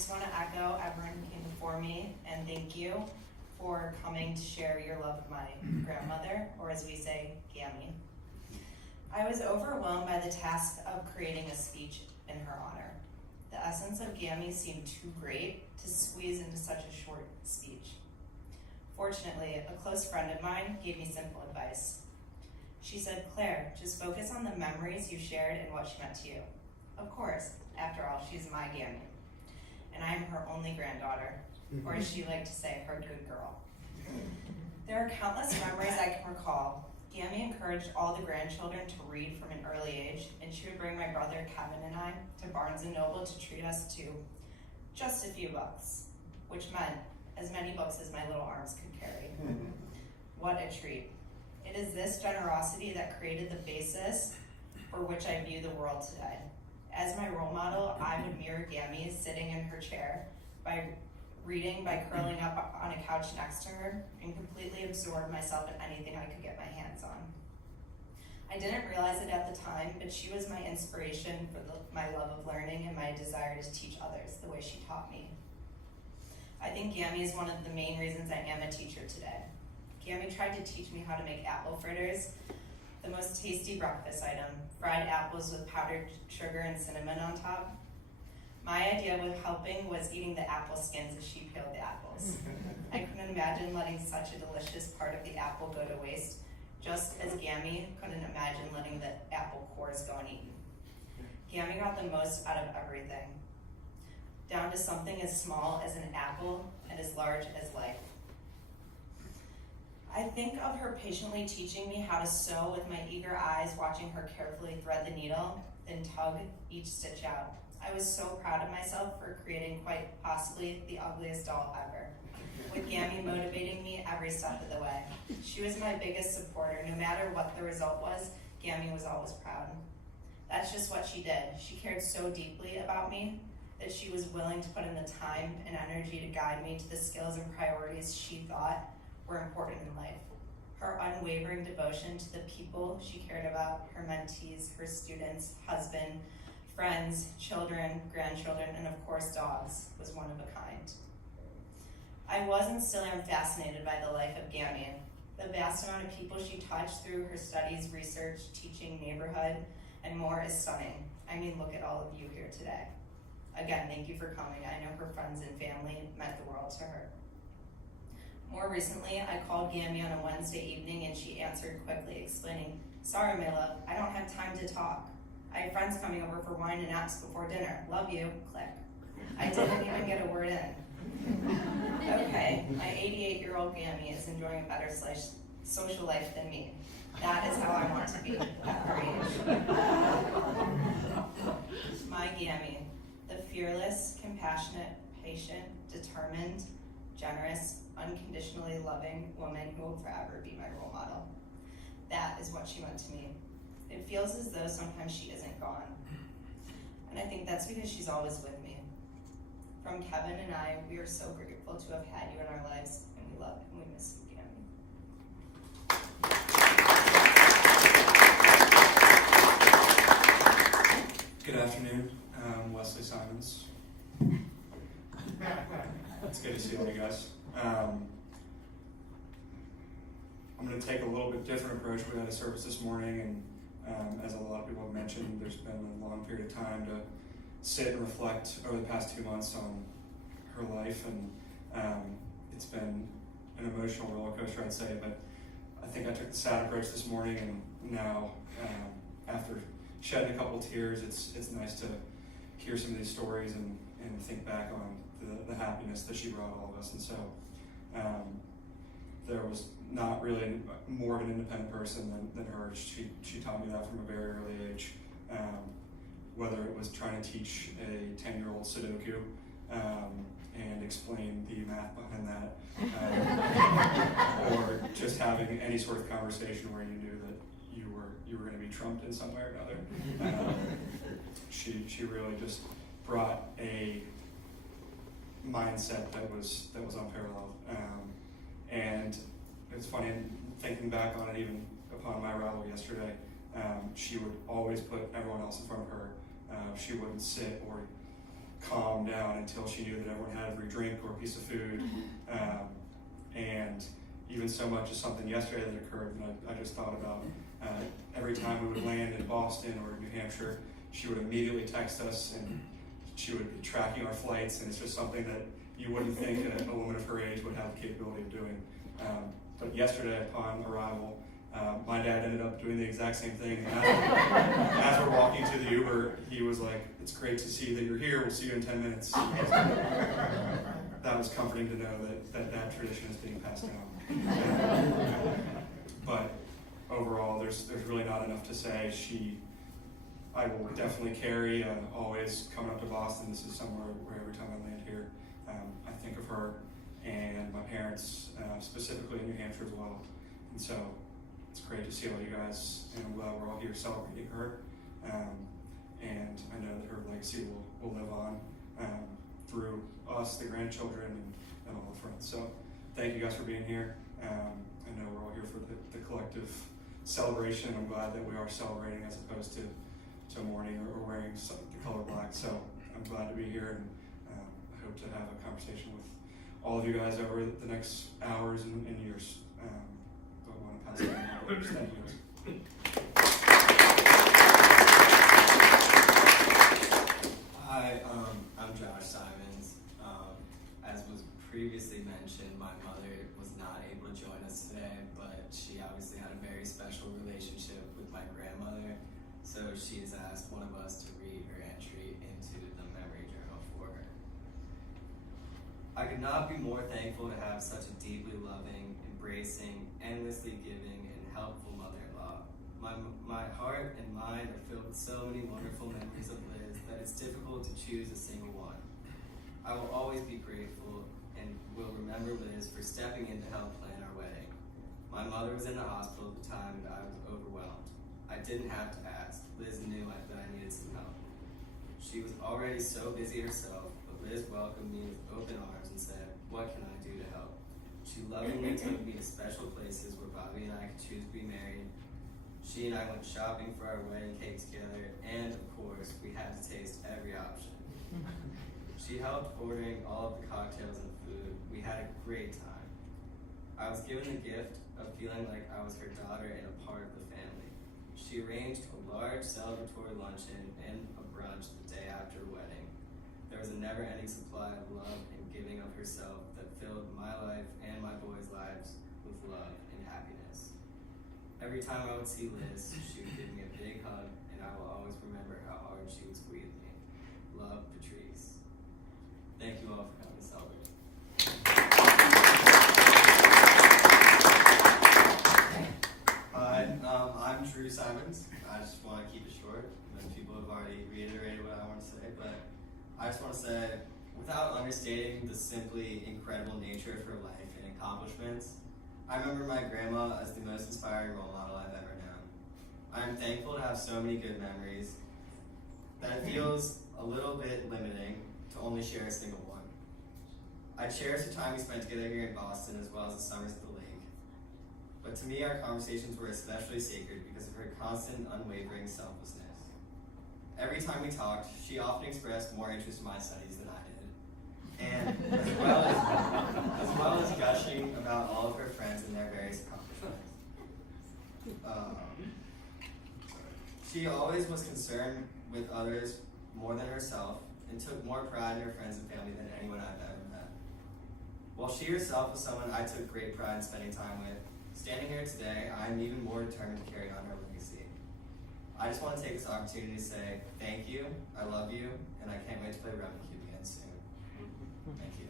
just want to echo everyone who came before me and thank you for coming to share your love of my grandmother, or as we say, Gammy. I was overwhelmed by the task of creating a speech in her honor. The essence of Gammy seemed too great to squeeze into such a short speech. Fortunately, a close friend of mine gave me simple advice. She said, "Claire, just focus on the memories you shared and what she meant to you." Of course, after all, she's my Gammy, and I am her only granddaughter, or as she liked to say, her good girl. There are countless memories I can recall. Gammy encouraged all the grandchildren to read from an early age, and she would bring my brother Kevin and I to Barnes & Noble to treat us to just a few books, which meant as many books as my little arms could carry. What a treat. It is this generosity that created the basis for which I view the world today. As my role model, I would mirror Gammy sitting in her chair by reading, by curling up on a couch next to her, and completely absorb myself in anything I could get my hands on. I didn't realize it at the time, but she was my inspiration for my love of learning and my desire to teach others the way she taught me. I think Gammy is one of the main reasons I am a teacher today. Gammy tried to teach me how to make apple fritters, the most tasty breakfast item, fried apples with powdered sugar and cinnamon on top. My idea with helping was eating the apple skins as she peeled the apples. I couldn't imagine letting such a delicious part of the apple go to waste, just as Gammy couldn't imagine letting the apple cores go uneaten. Gammy got the most out of everything, down to something as small as an apple and as large as life. I think of her patiently teaching me how to sew with my eager eyes, watching her carefully thread the needle, then tug each stitch out. I was so proud of myself for creating quite possibly the ugliest doll ever, with Gammy motivating me every step of the way. She was my biggest supporter. No matter what the result was, Gammy was always proud. That's just what she did. She cared so deeply about me that she was willing to put in the time and energy to guide me to the skills and priorities she thought were important in life. Her unwavering devotion to the people she cared about, her mentees, her students, husband, friends, children, grandchildren, and of course dogs, was one of a kind. I was and still am fascinated by the life of Gammy. The vast amount of people she touched through her studies, research, teaching, neighborhood, and more is stunning. I mean, look at all of you here today. Again, thank you for coming. I know her friends and family meant the world to her. More recently, I called Gammy on a Wednesday evening and she answered quickly, explaining, "Sorry, my love, I don't have time to talk. I have friends coming over for wine and apps before dinner. Love you," click. I didn't even get a word in. Okay, my 88-year-old Gammy is enjoying a better social life than me. That is how I want to be at her age. My Gammy, the fearless, compassionate, patient, determined, generous, unconditionally loving woman who will forever be my role model. That is what she meant to me. It feels as though sometimes she isn't gone. And I think that's because she's always with me. From Kevin and I, we are so grateful to have had you in our lives, and we love and we miss you, Gammy. Good afternoon, Wesley Simons. It's good to see all you guys. I'm going to take a little bit different approach. We had a service this morning, and as a lot of people have mentioned, there's been a long period of time to sit and reflect over the past 2 months on her life, and it's been an emotional roller coaster, I'd say, but I think I took the sad approach this morning, and now after shedding a couple tears, it's nice to hear some of these stories and think back on the happiness that she brought all of us. And so there was not really more of an independent person than her. She taught me that from a very early age, whether it was trying to teach a 10-year-old Sudoku and explain the math behind that, or just having any sort of conversation where you knew that you were going to be trumped in some way or another. She really just brought a mindset that was unparalleled. And it's funny, thinking back on it, even upon my arrival yesterday, she would always put everyone else in front of her. She wouldn't sit or calm down until she knew that everyone had every drink or piece of food. And even so much as something yesterday that occurred, and I just thought about every time we would land in Boston or New Hampshire, she would immediately text us and she would be tracking our flights, and it's just something that you wouldn't think a woman of her age would have the capability of doing. But yesterday upon arrival, my dad ended up doing the exact same thing. As we're walking to the Uber, he was like, "It's great to see that you're here. We'll see you in 10 minutes." That was comforting to know that tradition is being passed down. But overall, there's really not enough to say. I will definitely carry, always coming up to Boston. This is somewhere where every time I land here, I think of her and my parents, specifically in New Hampshire as well. And so it's great to see all you guys, and I'm glad we're all here celebrating her. And I know that her legacy will live on through us, the grandchildren, and all the friends. So thank you guys for being here. I know we're all here for the collective celebration. I'm glad that we are celebrating as opposed to mourning or wearing the color black. So I'm glad to be here, and I hope to have a conversation with all of you guys over the next hours and years. But I want to pass it on. Thank you guys. Hi, I'm Josh Simons. As was previously mentioned, my mother was not able to join us today, but she obviously had a very special relationship with my grandmother, so she has asked one of us to read her entry into the memory journal for her. I could not be more thankful to have such a deeply loving, embracing, endlessly giving, and helpful mother-in-law. My heart and mind are filled with so many wonderful memories of Liz that it's difficult to choose a single one. I will always be grateful and will remember Liz for stepping in to help plan our wedding. My mother was in the hospital at the time and I was overwhelmed. I didn't have to ask. Liz knew that I needed some help. She was already so busy herself, but Liz welcomed me with open arms and said, "What can I do to help?" She lovingly took me to special places where Bobby and I could choose to be married. She and I went shopping for our wedding cake together, and of course, we had to taste every option. She helped ordering all of the cocktails and food. We had a great time. I was given the gift of feeling like I was her daughter and a part of the family. She arranged a large celebratory luncheon and a brunch the day after the wedding. There was a never-ending supply of love and giving of herself that filled my life and my boys' lives with love and happiness. Every time I would see Liz, she would give me a big hug, and I will always remember how hard she would squeeze me. Love, Patrice. Thank you all for coming to celebrate. Hi, I'm Drew Simons. I just want to keep it short. Most people have already reiterated what I want to say, but I just want to say, without understating the simply incredible nature of her life and accomplishments, I remember my grandma as the most inspiring role model I've ever known. I'm thankful to have so many good memories that it feels a little bit limiting to only share a single one. I cherish the time we spent together here in Boston as well as the summers at the lake. But to me, our conversations were especially sacred because of her constant, unwavering selflessness. Every time we talked, she often expressed more interest in my studies than I did. And as well as gushing about all of her friends and their various accomplishments. She always was concerned with others more than herself and took more pride in her friends and family than anyone I've ever met. While she herself was someone I took great pride in spending time with, standing here today, I'm even more determined to carry on her legacy. I just want to take this opportunity to say thank you, I love you, and I can't wait to play Rummikub again soon. Thank you.